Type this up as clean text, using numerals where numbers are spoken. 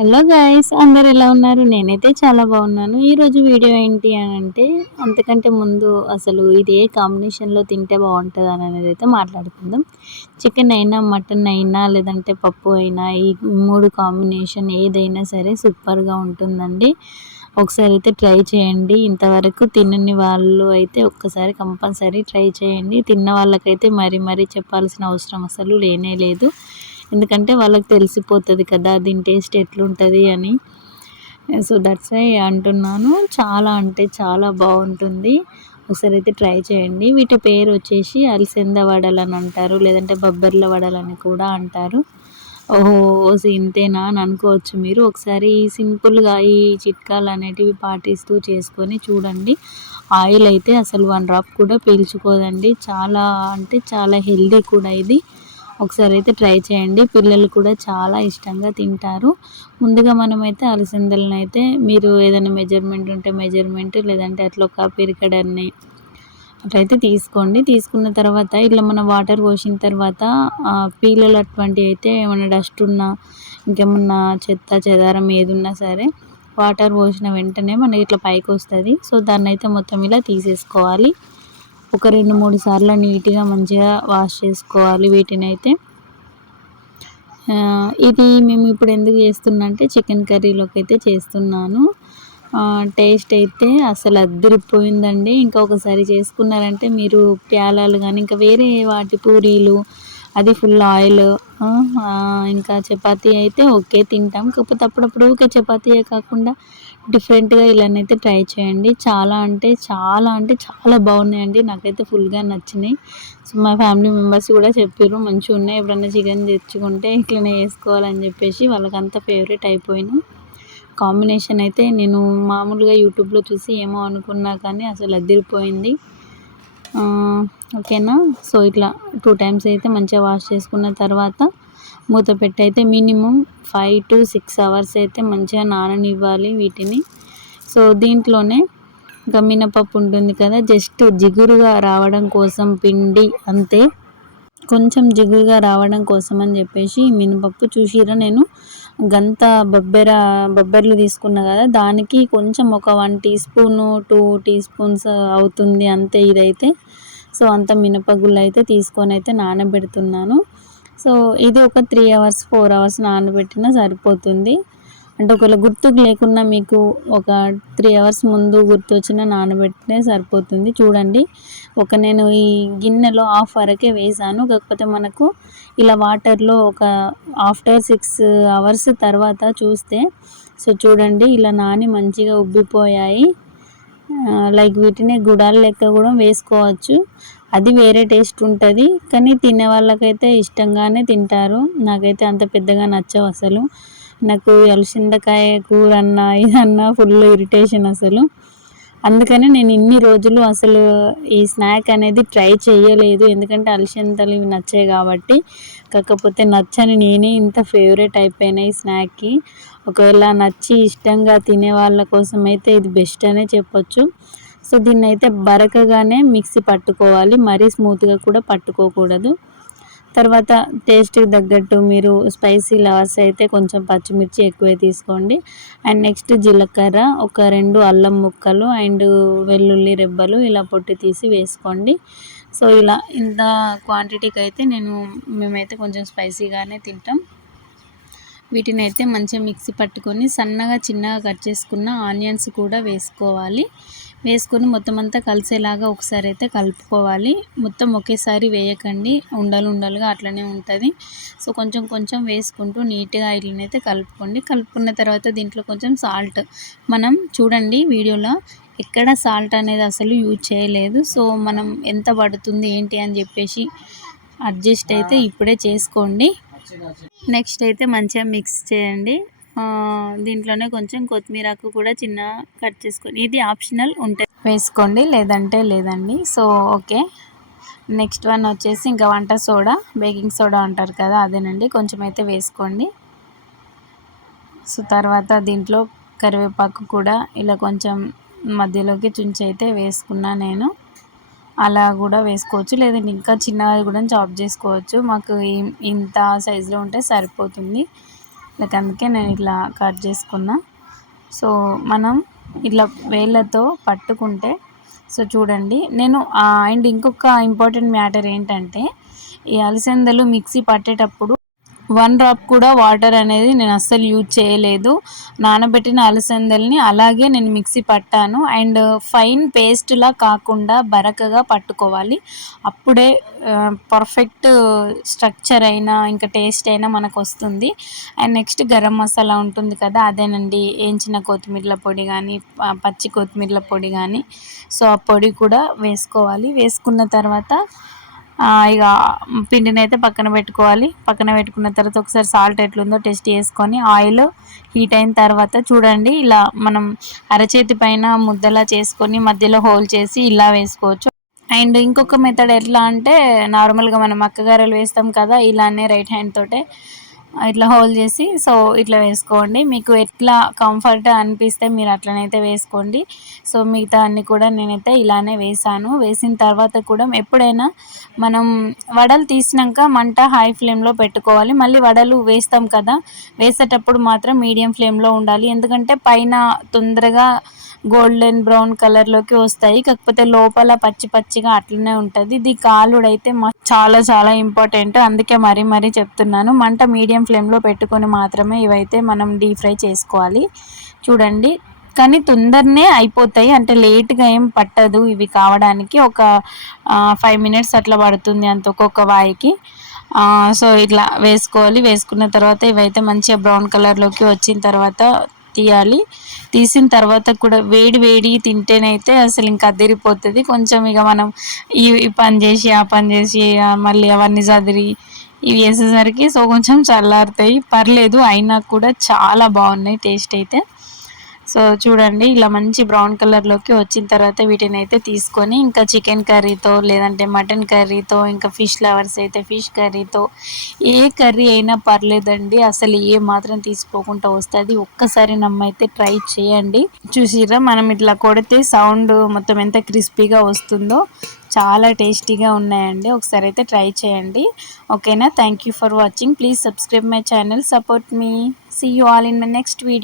Hello guys, అందరు ఎలా ఉన్నారు? నేనైతే చాలా బాగున్నాను. ఈరోజు వీడియో ఏంటి అని అంటే, అంతకంటే ముందు అసలు ఇది ఏ కాంబినేషన్లో తింటే బాగుంటుంది అని అనేది అయితే మాట్లాడుకుందాం. చికెన్ అయినా, మటన్ అయినా, లేదంటే పప్పు అయినా, ఈ మూడు కాంబినేషన్ ఏదైనా సరే సూపర్గా ఉంటుందండి. ఒకసారి అయితే ట్రై చేయండి. ఇంతవరకు తినని వాళ్ళు అయితే ఒక్కసారి కంపల్సరీ ట్రై చేయండి. తిన్న వాళ్ళకైతే మరీ చెప్పాల్సిన అవసరం అసలు లేనే లేదు. ఎందుకంటే వాళ్ళకి తెలిసిపోతుంది కదా దీని టేస్ట్ ఎట్లుంటుంది అని. సో దట్స్ వై అంటున్నాను. చాలా అంటే చాలా బాగుంటుంది. ఒకసారి అయితే ట్రై చేయండి. వీటి పేరు వచ్చేసి అలసంద వడలు అని అంటారు, లేదంటే బొబ్బర్ల వడలని కూడా అంటారు. ఓహో, ఇంతేనా అని అనుకోవచ్చు మీరు. ఒకసారి సింపుల్గా ఈ చిట్కాలు అనేటివి పాటిస్తూ చేసుకొని చూడండి. ఆయిల్ అయితే అసలు 1 డ్రాప్ కూడా పీల్చుకోదండి. చాలా అంటే చాలా హెల్దీ కూడా ఇది. ఒకసారి అయితే ట్రై చేయండి. పిల్లలు కూడా చాలా ఇష్టంగా తింటారు. ముందుగా మనమైతే అలసందలను అయితే మీరు ఏదైనా మెజర్మెంట్ ఉంటే మెజర్మెంట్, లేదంటే అట్లా ఒక పిరికెడన్ని అట్లయితే తీసుకోండి. తీసుకున్న తర్వాత ఇట్లా మనం వాటర్ పోసిన తర్వాత పీలలు అటువంటివి అయితే ఏమైనా డస్ట్ ఉన్నా, ఇంకేమన్నా చెత్త చెదారం ఏది ఉన్నా సరే వాటర్ పోసిన వెంటనే మనకి ఇట్లా పైకి వస్తుంది. సో దాన్ని అయితే మొత్తం ఇలా తీసేసుకోవాలి. ఒక 2-3 సార్లు నీట్గా మంచిగా వాష్ చేసుకోవాలి వీటిని అయితే. ఇది మేము ఇప్పుడు ఎందుకు చేస్తున్నా అంటే చికెన్ కర్రీలోకి అయితే చేస్తున్నాను. టేస్ట్ అయితే అసలు అద్దరిపోయిందండి. ఇంకా ఒకసారి చేసుకున్నారంటే మీరు ప్యాలాలు కానీ ఇంకా వేరే వాటి పూరీలు, అది ఫుల్ ఆయిల్, ఇంకా చపాతీ అయితే ఓకే తింటాం. కాకపోతే అప్పుడప్పుడు ఊరికే చపాతీయే కాకుండా డిఫరెంట్గా ఇలానైతే ట్రై చేయండి. చాలా అంటే చాలా బాగున్నాయండి. నాకైతే ఫుల్గా నచ్చినాయి. సో మా ఫ్యామిలీ మెంబర్స్ కూడా చెప్పారు మంచిగా ఉన్నాయి, ఎప్పుడన్నా చికెన్ తెచ్చుకుంటే ఇట్లనే వేసుకోవాలని చెప్పేసి వాళ్ళకంతా ఫేవరెట్ అయిపోయినాయి. కాంబినేషన్ అయితే నేను మామూలుగా యూట్యూబ్లో చూసి ఏమో అనుకున్నా కానీ అసలు అదిరిపోయింది. ఓకేనా. సో ఇట్లా 2 టైమ్స్ అయితే మంచిగా వాష్ చేసుకున్న తర్వాత మూత పెట్టి అయితే మినిమం 5 to 6 అవర్స్ అయితే మంచిగా నాననివ్వాలి వీటిని. సో దీంట్లోనే ఇంకా మినపప్పు ఉంటుంది కదా, జస్ట్ జిగురుగా రావడం కోసం పిండి అంతే. కొంచెం జిగురుగా రావడం కోసం అని చెప్పేసి మినపప్పు చూసిరా, నేను గంత బొబ్బర్లు తీసుకున్నా కదా, దానికి కొంచెం ఒక 1 టీ స్పూను 2 టీ స్పూన్స్ అవుతుంది అంతే ఇదైతే. సో అంత మినపగుళ్ళు అయితే తీసుకొని అయితే నానబెడుతున్నాను. సో ఇది ఒక 3 అవర్స్ 4 అవర్స్ నానబెట్టినా సరిపోతుంది. అంటే ఒకవేళ గుర్తుకు లేకున్నా మీకు ఒక 3 అవర్స్ ముందు గుర్తొచ్చినా నానబెట్టితే సరిపోతుంది. చూడండి, నేను ఈ గిన్నెలో హాఫ్ వరకే వేసాను. కాకపోతే మనకు ఇలా వాటర్లో ఒక ఆఫ్టర్ 6 అవర్స్ తర్వాత చూస్తే, సో చూడండి ఇలా నాని మంచిగా ఉబ్బిపోయాయి. లైక్ వీటిని గుడాల లెక్క కూడా వేసుకోవచ్చు. అది వేరే టేస్ట్ ఉంటుంది, కానీ తినే వాళ్ళకైతే ఇష్టంగానే తింటారు. నాకైతే అంత పెద్దగా నచ్చవు అసలు. నాకు అలసందకాయ కూర అన్నా ఇదన్నా ఫుల్ ఇరిటేషన్ అసలు. అందుకని నేను ఇన్ని రోజులు అసలు ఈ స్నాక్ అనేది ట్రై చేయలేదు. ఎందుకంటే అలసందలు ఇవి నచ్చాయి కాబట్టి. కాకపోతే నచ్చని నేనే ఇంత ఫేవరెట్ అయిపోయినాయి ఈ స్నాక్కి. ఒకవేళ నచ్చి ఇష్టంగా తినే వాళ్ళ కోసం అయితే ఇది బెస్ట్ అనే చెప్పొచ్చు. సో దీన్ని అయితే బరకగానే మిక్సీ పట్టుకోవాలి, మరీ స్మూత్గా కూడా పట్టుకోకూడదు. తర్వాత టేస్ట్కి తగ్గట్టు మీరు స్పైసీ లవర్స్ అయితే కొంచెం పచ్చిమిర్చి ఎక్కువే తీసుకోండి. అండ్ నెక్స్ట్ జీలకర్ర, ఒక 2 అల్లం ముక్కలు అండ్ వెల్లుల్లి రెబ్బలు ఇలా పొట్టు తీసి వేసుకోండి. సో ఇలా ఇంత క్వాంటిటీకి అయితే మేమైతే కొంచెం స్పైసీగానే తింటాం. వీటిని అయితే మంచిగా మిక్సీ పట్టుకొని చిన్నగా కట్ చేసుకున్న ఆనియన్స్ కూడా వేసుకోవాలి. వేసుకొని మొత్తం అంతా కలిసేలాగా ఒకసారి అయితే కలుపుకోవాలి. మొత్తం ఒకేసారి వేయకండి, ఉండలుగా అట్లనే ఉంటుంది. సో కొంచెం వేసుకుంటూ నీట్గా ఇట్లనైతే కలుపుకోండి. కలుపుకున్న తర్వాత దీంట్లో కొంచెం సాల్ట్, మనం చూడండి వీడియోలో ఎక్కడ సాల్ట్ అనేది అసలు యూజ్ చేయలేదు. సో మనం ఎంత పడుతుంది ఏంటి అని చెప్పేసి అడ్జస్ట్ అయితే ఇప్పుడే చేసుకోండి. నెక్స్ట్ అయితే మంచిగా మిక్స్ చేయండి. దీంట్లోనే కొంచెం కొత్తిమీరకు కూడా చిన్న కట్ చేసుకొని, ఇది ఆప్షనల్ ఉంటే వేసుకోండి, లేదంటే లేదండి. So okay. నెక్స్ట్ వన్ వచ్చేసి ఇంకా వంట సోడా, బేకింగ్ సోడా అంటారు కదా, అదేనండి, కొంచెం అయితే వేసుకోండి. సో తర్వాత దీంట్లో కరివేపాకు కూడా ఇలా కొంచెం మధ్యలోకి చుంచి అయితే వేసుకున్నా నేను. అలా కూడా వేసుకోవచ్చు, లేదంటే ఇంకా చిన్నగా కూడా చాప్ చేసుకోవచ్చు. మాకు ఇంత సైజులో ఉంటే సరిపోతుంది. లైక్ అందుకే నేను ఇట్లా కట్ చేసుకున్నా. సో మనం ఇట్లా వేళ్ళతో పట్టుకుంటే సో చూడండి నేను అండ్ ఇంకొక ఇంపార్టెంట్ మ్యాటర్ ఏంటంటే ఈ అలసందలు మిక్సీ పట్టేటప్పుడు 1 డ్రాప్ కూడా వాటర్ అనేది నేను అస్సలు యూజ్ చేయలేదు. నానబెట్టిన అలసందల్ని అలాగే నేను మిక్సీ పట్టాను. అండ్ ఫైన్ పేస్ట్‌లా కాకుండా బరకగా పట్టుకోవాలి. అప్పుడే పర్ఫెక్ట్ స్ట్రక్చర్ అయినా ఇంకా టేస్ట్ అయినా మనకొస్తుంది. అండ్ నెక్స్ట్ గరం మసాలా ఉంటుంది కదా! అదేనండి ఏంచిన కొత్తిమీరల పొడి గానీ, పచ్చి కొత్తిమీరల పొడి గానీ సో ఆ పొడి కూడా వేసుకోవాలి. వేసుకున్న తర్వాత ఇక పిండినైతే పక్కన పెట్టుకోవాలి. పక్కన పెట్టుకున్న తర్వాత ఒకసారి సాల్ట్ ఎట్లుందో టెస్ట్ చేసుకొని ఆయిల్ హీట్ అయిన తర్వాత చూడండి ఇలా మనం అరచేతి పైన ముద్దలా చేసుకొని మధ్యలో హోల్ చేసి ఇలా వేసుకోవచ్చు. అండ్ ఇంకొక మెథడ్ ఎట్లా అంటే నార్మల్గా మనం అక్కగారెలు వేస్తాం కదా, ఇలానే రైట్ హ్యాండ్ తోటే ఇట్లా హోల్ చేసి సో ఇట్లా వేసుకోండి. మీకు ఎట్లా కంఫర్ట్ అనిపిస్తే మీరు అట్లనైతే వేసుకోండి. సో మిగతా అన్నీ కూడా నేనైతే ఇలానే వేసాను. వేసిన తర్వాత కూడా ఎప్పుడైనా మనం వడలు తీసినాక మంట హై ఫ్లేమ్లో పెట్టుకోవాలి. మళ్ళీ వడలు వేస్తాం కదా, వేసేటప్పుడు మాత్రం మీడియం ఫ్లేమ్లో ఉండాలి. ఎందుకంటే పైన తొందరగా గోల్డెన్ బ్రౌన్ కలర్లోకి వస్తాయి. కాకపోతే లోపల పచ్చి పచ్చిగా అట్లనే ఉంటుంది. ఇది కాలుడైతే చాలా చాలా ఇంపార్టెంట్. అందుకే మరీ చెప్తున్నాను. మంట మీడియం ఫ్లేమ్లో పెట్టుకొని మాత్రమే ఇవైతే మనం డీప్ ఫ్రై చేసుకోవాలి. చూడండి కానీ తొందరనే అయిపోతాయి, అంటే లేట్గా ఏం పట్టదు ఇవి కావడానికి. ఒక 5 మినిట్స్ అట్లా పడుతుంది అంత ఒక్కొక్క వాయికి. సో ఇట్లా వేసుకోవాలి. వేసుకున్న తర్వాత ఇవైతే మంచిగా బ్రౌన్ కలర్లోకి వచ్చిన తర్వాత తీయాలి. తీసిన తర్వాత కూడా వేడి తింటేనైతే అసలు ఇంకా అదిరిపోతుంది. కొంచెం ఇక మనం ఈ పని చేసి ఆ పని చేసి మళ్ళీ అవన్నీ చదిరి ఇవి వేసేసరికి సో కొంచెం చల్లారుతాయి, పర్లేదు. అయినా కూడా చాలా బాగున్నాయి టేస్ట్ అయితే. సో చూడండి ఇలా మంచి బ్రౌన్ కలర్లోకి వచ్చిన తర్వాత వీటిని అయితే తీసుకొని ఇంకా చికెన్ కర్రీతో లేదంటే మటన్ కర్రీతో ఇంకా ఫిష్ లవర్స్ అయితే ఫిష్ కర్రీతో ఏ కర్రీ అయినా పర్లేదండి, అసలు ఏ మాత్రం తీసుకోకుండా వస్తుంది. ఒక్కసారి నమ్మైతే ట్రై చేయండి. చూసిరా మనం ఇట్లా కొడితే సౌండ్ మొత్తం ఎంత క్రిస్పీగా వస్తుందో, చాలా టేస్టీగా ఉన్నాయండి. ఒకసారి అయితే ట్రై చేయండి. ఓకేనా? Thank you for watching. Please subscribe my channel, support me. See you all in my next video.